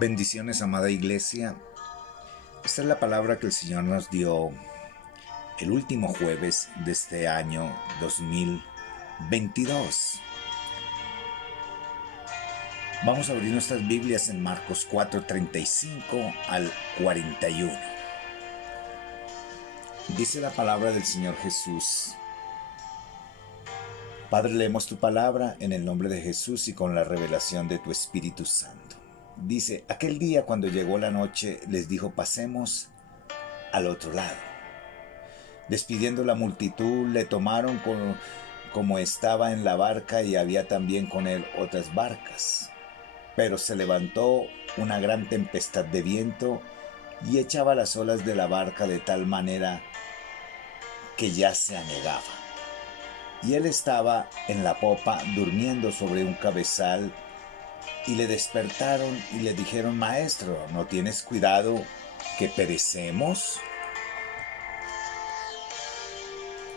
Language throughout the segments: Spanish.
Bendiciones, amada iglesia. Esta es la palabra que el Señor nos dio el último jueves de este año 2022. Vamos a abrir nuestras Biblias en Marcos 4:35 al 41. Dice la palabra del Señor Jesús: Padre, leemos tu palabra en el nombre de Jesús y con la revelación de tu Espíritu Santo. Dice: aquel día cuando llegó la noche les dijo: pasemos al otro lado. Despidiendo la multitud, le tomaron como estaba en la barca, y había también con él otras barcas. Pero se levantó una gran tempestad de viento y echaba las olas de la barca de tal manera que ya se anegaba. Y él estaba en la popa durmiendo sobre un cabezal, y le despertaron y le dijeron: Maestro, ¿no tienes cuidado que perecemos?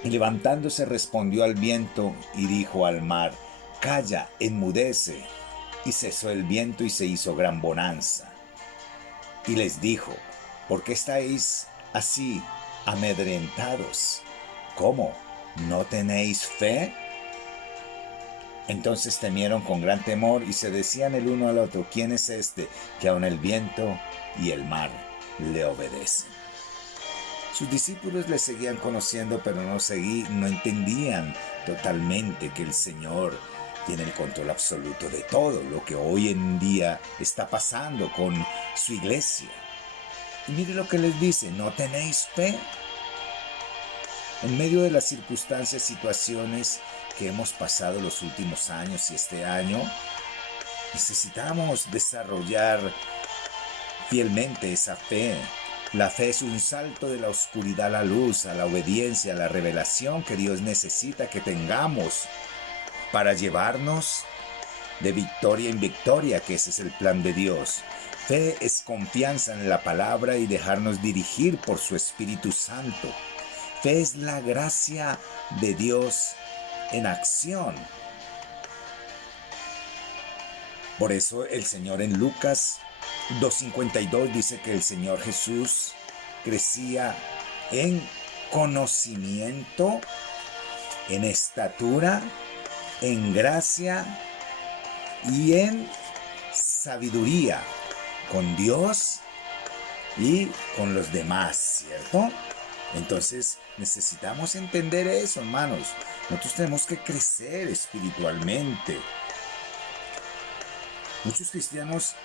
Y levantándose respondió al viento y dijo al mar: calla, enmudece. Y cesó el viento y se hizo gran bonanza. Y les dijo: ¿por qué estáis así amedrentados? ¿Cómo? ¿No tenéis fe? Entonces temieron con gran temor y se decían el uno al otro: ¿quién es este que aun el viento y el mar le obedecen? Sus discípulos le seguían conociendo, pero no entendían totalmente que el Señor tiene el control absoluto de todo lo que hoy en día está pasando con su iglesia. Y mire lo que les dice: ¿no tenéis fe? En medio de las circunstancias, situaciones que hemos pasado los últimos años y este año, necesitamos desarrollar fielmente esa fe. La fe es un salto de la oscuridad a la luz, a la obediencia, a la revelación que Dios necesita que tengamos para llevarnos de victoria en victoria, que ese es el plan de Dios. Fe es confianza en la palabra y dejarnos dirigir por su Espíritu Santo. Fe es la gracia de Dios en acción. Por eso el Señor en Lucas 2:52 dice que el Señor Jesús crecía en conocimiento, en estatura, en gracia y en sabiduría con Dios y con los demás, ¿cierto? Entonces necesitamos entender eso, hermanos. Nosotros tenemos que crecer espiritualmente. Muchos cristianos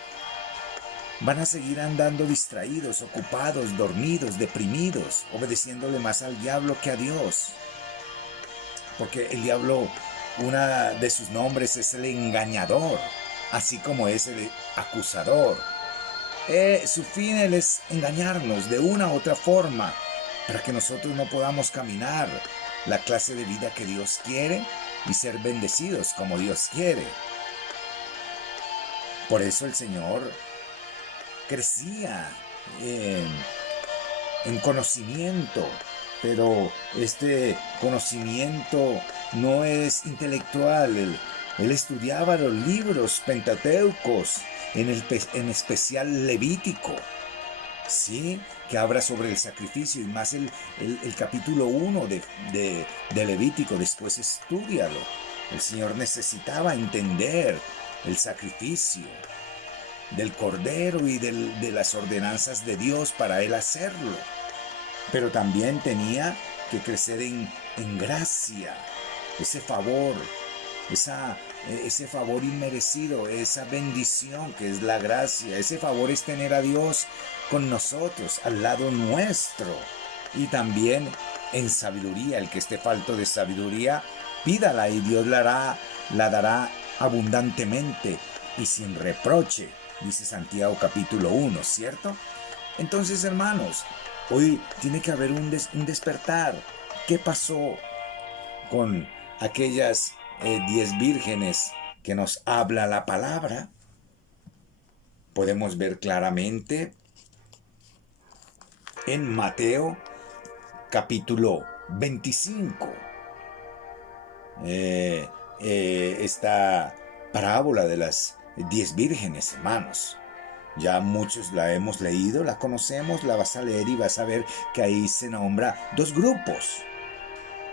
van a seguir andando distraídos, ocupados, dormidos, deprimidos, obedeciéndole más al diablo que a Dios. Porque el diablo, una de sus nombres es el engañador, así como es el acusador. Su fin es engañarnos de una u otra forma, para que nosotros no podamos caminar la clase de vida que Dios quiere y ser bendecidos como Dios quiere. Por eso el Señor crecía en conocimiento, pero este conocimiento no es intelectual. Él estudiaba los libros pentateucos, en especial Levítico, ¿sí? Que habla sobre el sacrificio, y más el capítulo 1 de Levítico. Después estúdialo. El Señor necesitaba entender el sacrificio del Cordero y de las ordenanzas de Dios para él hacerlo. Pero también tenía que crecer en gracia, ese favor, ese favor inmerecido, esa bendición que es la gracia. Ese favor es tener a Dios con nosotros, al lado nuestro. Y también en sabiduría. El que esté falto de sabiduría, pídala y Dios la dará abundantemente y sin reproche, dice Santiago capítulo 1, ¿cierto? Entonces, hermanos, hoy tiene que haber un despertar. ¿Qué pasó con aquellas 10 vírgenes que nos habla la palabra? Podemos ver claramente en Mateo capítulo 25 esta parábola de las 10 vírgenes, hermanos. Ya muchos la hemos leído, la conocemos, la vas a leer y vas a ver que ahí se nombra dos grupos.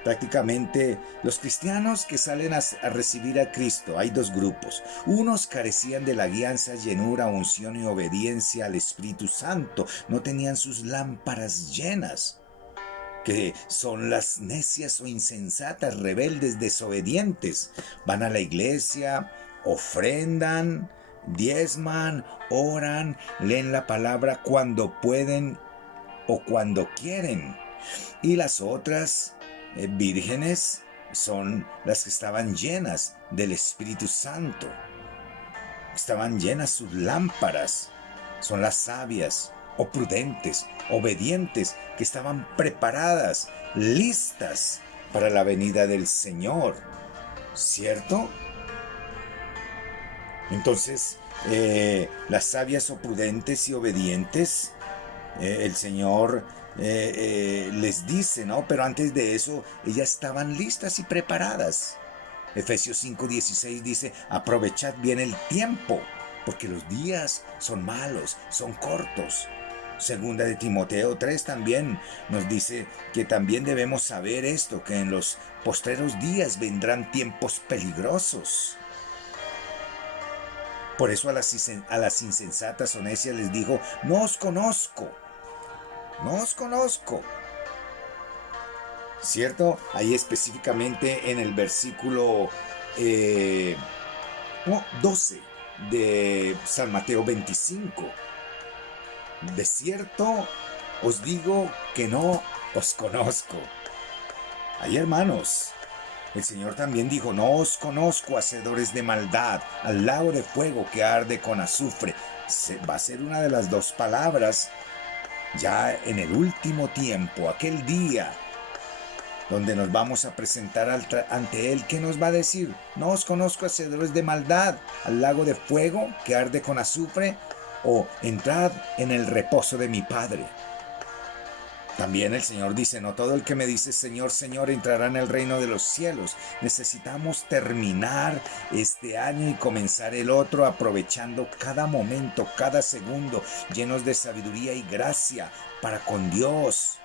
Prácticamente los cristianos que salen a recibir a Cristo, hay dos grupos. Unos carecían de la guianza, llenura, unción y obediencia al Espíritu Santo. No tenían sus lámparas llenas, que son las necias o insensatas, rebeldes, desobedientes. Van a la iglesia, ofrendan, diezman, oran, leen la palabra cuando pueden o cuando quieren. Y las otras vírgenes son las que estaban llenas del Espíritu Santo. Estaban llenas sus lámparas. Son las sabias o prudentes, obedientes, que estaban preparadas, listas para la venida del Señor. ¿Cierto? Entonces, las sabias o prudentes y obedientes, el Señor les dice, ¿no? Pero antes de eso, ellas estaban listas y preparadas. Efesios 5:16 dice, aprovechad bien el tiempo, porque los días son malos, son cortos. Segunda de Timoteo 3 también nos dice que también debemos saber esto, que en los postreros días vendrán tiempos peligrosos. Por eso a las insensatas o necias les dijo, no os conozco. No os conozco. ¿Cierto? Ahí específicamente en el versículo 12 de San Mateo 25. De cierto os digo que no os conozco. Ahí, hermanos, el Señor también dijo, no os conozco, hacedores de maldad, al lago de fuego que arde con azufre. Va a ser una de las dos palabras ya en el último tiempo, aquel día donde nos vamos a presentar ante Él. ¿Qué nos va a decir? No os conozco, hacedores de maldad, al lago de fuego que arde con azufre, o entrad en el reposo de mi Padre. También el Señor dice, no todo el que me dice Señor, Señor entrará en el reino de los cielos. Necesitamos terminar este año y comenzar el otro aprovechando cada momento, cada segundo, llenos de sabiduría y gracia para con Dios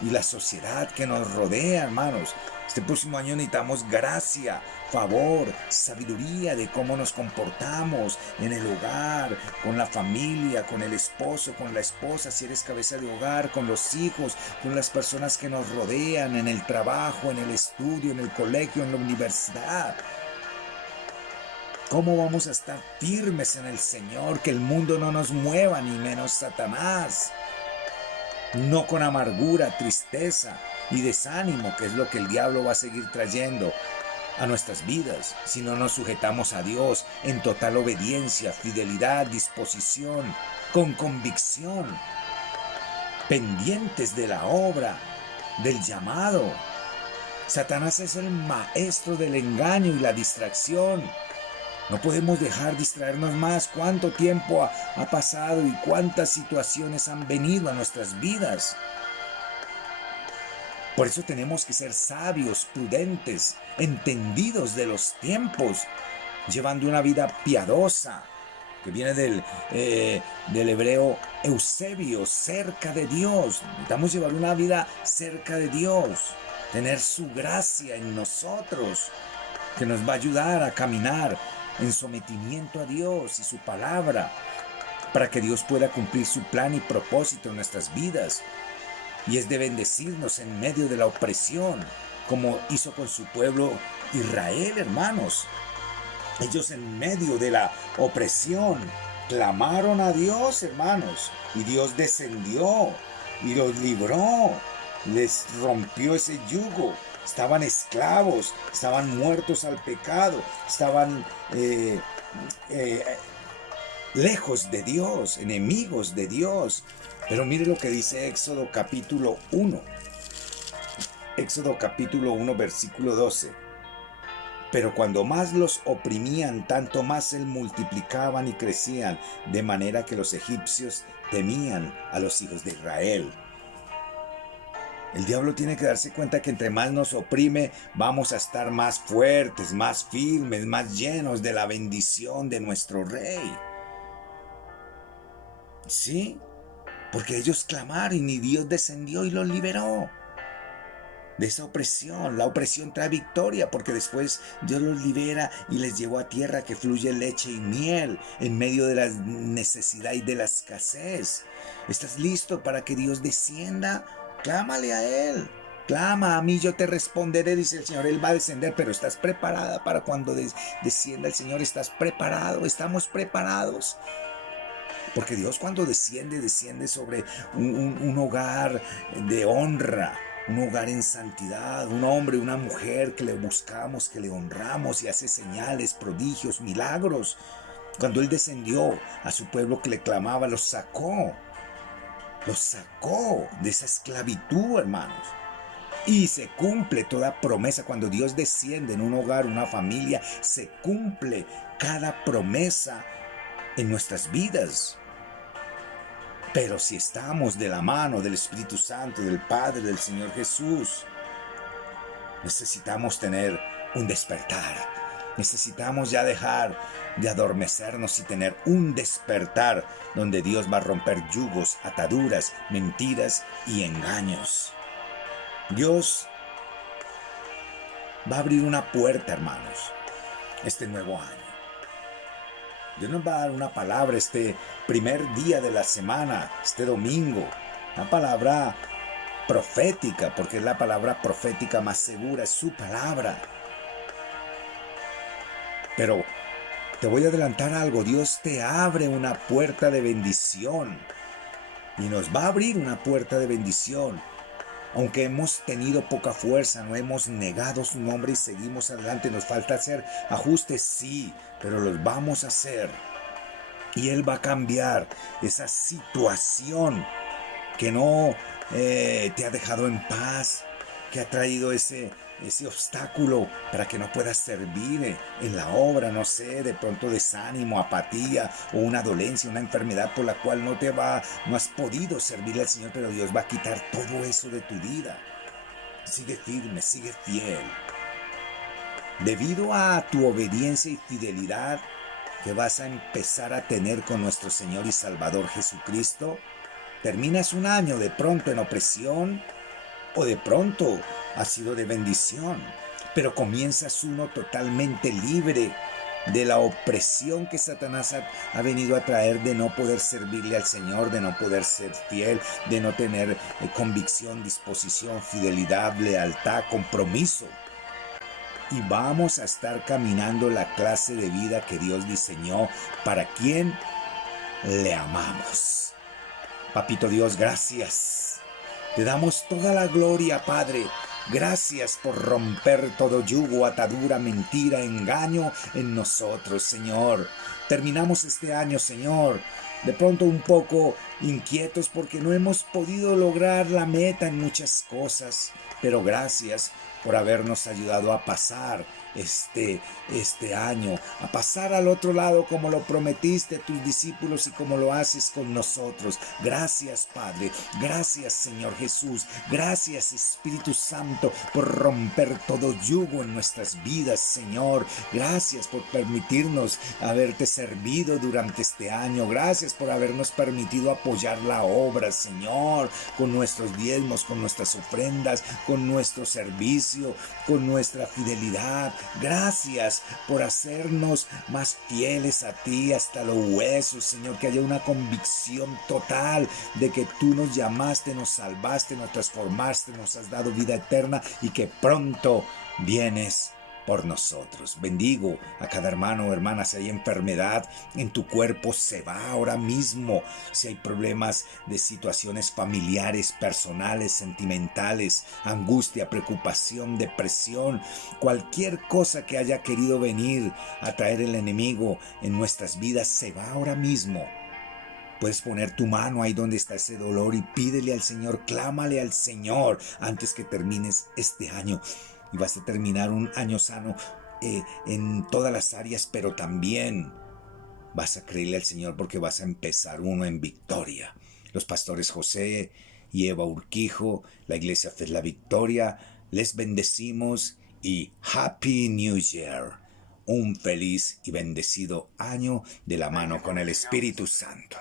y la sociedad que nos rodea, hermanos. Este próximo año necesitamos gracia, favor, sabiduría de cómo nos comportamos en el hogar, con la familia, con el esposo, con la esposa, si eres cabeza de hogar, con los hijos, con las personas que nos rodean, en el trabajo, en el estudio, en el colegio, en la universidad. ¿Cómo vamos a estar firmes en el Señor? Que el mundo no nos mueva, ni menos Satanás. No con amargura, tristeza y desánimo, que es lo que el diablo va a seguir trayendo a nuestras vidas, si no nos sujetamos a Dios en total obediencia, fidelidad, disposición, con convicción, pendientes de la obra, del llamado. Satanás es el maestro del engaño y la distracción. No podemos dejar distraernos más. ¿Cuánto tiempo ha pasado y cuántas situaciones han venido a nuestras vidas? Por eso tenemos que ser sabios, prudentes, entendidos de los tiempos, llevando una vida piadosa, que viene del hebreo Eusebio, cerca de Dios. Necesitamos llevar una vida cerca de Dios, tener su gracia en nosotros, que nos va a ayudar a caminar en sometimiento a Dios y su palabra, para que Dios pueda cumplir su plan y propósito en nuestras vidas. Y es de bendecirnos en medio de la opresión, como hizo con su pueblo Israel, hermanos. Ellos en medio de la opresión clamaron a Dios, hermanos, y Dios descendió y los libró, les rompió ese yugo. Estaban esclavos, estaban muertos al pecado, estaban lejos de Dios, enemigos de Dios. Pero mire lo que dice Éxodo capítulo 1. Éxodo capítulo 1, versículo 12. Pero cuando más los oprimían, tanto más se multiplicaban y crecían, de manera que los egipcios temían a los hijos de Israel. El diablo tiene que darse cuenta que entre más nos oprime, vamos a estar más fuertes, más firmes, más llenos de la bendición de nuestro Rey. Sí, porque ellos clamaron y Dios descendió y los liberó de esa opresión. La opresión trae victoria porque después Dios los libera y les llevó a tierra que fluye leche y miel en medio de la necesidad y de la escasez. ¿Estás listo para que Dios descienda? Clámale a Él. Clama a mí, yo te responderé, dice el Señor. Él va a descender, pero ¿estás preparada para cuando descienda el Señor? ¿Estás preparado? ¿Estamos preparados? Porque Dios cuando desciende sobre un hogar de honra, un hogar en santidad, un hombre, una mujer que le buscamos, que le honramos y hace señales, prodigios, milagros. Cuando Él descendió a su pueblo que le clamaba, los sacó de esa esclavitud, hermanos. Y se cumple toda promesa. Cuando Dios desciende en un hogar, una familia, se cumple cada promesa en nuestras vidas. Pero si estamos de la mano del Espíritu Santo, del Padre, del Señor Jesús, necesitamos tener un despertar. Necesitamos ya dejar de adormecernos y tener un despertar donde Dios va a romper yugos, ataduras, mentiras y engaños. Dios va a abrir una puerta, hermanos, este nuevo año. Dios nos va a dar una palabra este primer día de la semana, este domingo. Una palabra profética, porque es la palabra profética más segura, es su palabra. Pero te voy a adelantar algo, Dios te abre una puerta de bendición. Y nos va a abrir una puerta de bendición. Aunque hemos tenido poca fuerza, no hemos negado su nombre y seguimos adelante, nos falta hacer ajustes, sí, pero los vamos a hacer. Y Él va a cambiar esa situación que no te ha dejado en paz, que ha traído ese obstáculo para que no puedas servir en la obra, no sé, de pronto desánimo, apatía o una dolencia, una enfermedad por la cual no has podido servirle al Señor, pero Dios va a quitar todo eso de tu vida. Sigue firme, sigue fiel. Debido a tu obediencia y fidelidad que vas a empezar a tener con nuestro Señor y Salvador Jesucristo, terminas un año de pronto en opresión o de pronto ha sido de bendición, pero comienzas uno totalmente libre de la opresión que Satanás ha venido a traer de no poder servirle al Señor, de no poder ser fiel, de no tener convicción, disposición, fidelidad, lealtad, compromiso. Y vamos a estar caminando la clase de vida que Dios diseñó para quien le amamos. Papito Dios, gracias. Te damos toda la gloria, Padre. Gracias por romper todo yugo, atadura, mentira, engaño en nosotros, Señor. Terminamos este año, Señor, de pronto un poco inquietos porque no hemos podido lograr la meta en muchas cosas, pero gracias por habernos ayudado a pasar este año, a pasar al otro lado como lo prometiste a tus discípulos y como lo haces con nosotros. Gracias, Padre. Gracias, Señor Jesús. Gracias, Espíritu Santo, por romper todo yugo en nuestras vidas, Señor. Gracias por permitirnos haberte servido durante este año. Gracias por habernos permitido apoyar la obra, Señor, con nuestros diezmos, con nuestras ofrendas, con nuestro servicio, con nuestra fidelidad. Gracias por hacernos más fieles a ti hasta los huesos, Señor, que haya una convicción total de que tú nos llamaste, nos salvaste, nos transformaste, nos has dado vida eterna y que pronto vienes por nosotros. Bendigo a cada hermano o hermana. Si hay enfermedad en tu cuerpo, se va ahora mismo. Si hay problemas de situaciones familiares, personales, sentimentales, angustia, preocupación, depresión, cualquier cosa que haya querido venir a traer el enemigo en nuestras vidas, se va ahora mismo. Puedes poner tu mano ahí donde está ese dolor y pídele al Señor, clámale al Señor antes que termines este año. Y vas a terminar un año sano en todas las áreas, pero también vas a creerle al Señor porque vas a empezar uno en victoria. Los pastores José y Eva Urquijo, la iglesia Fe es la Victoria, les bendecimos y Happy New Year. Un feliz y bendecido año de la mano con el Espíritu Santo.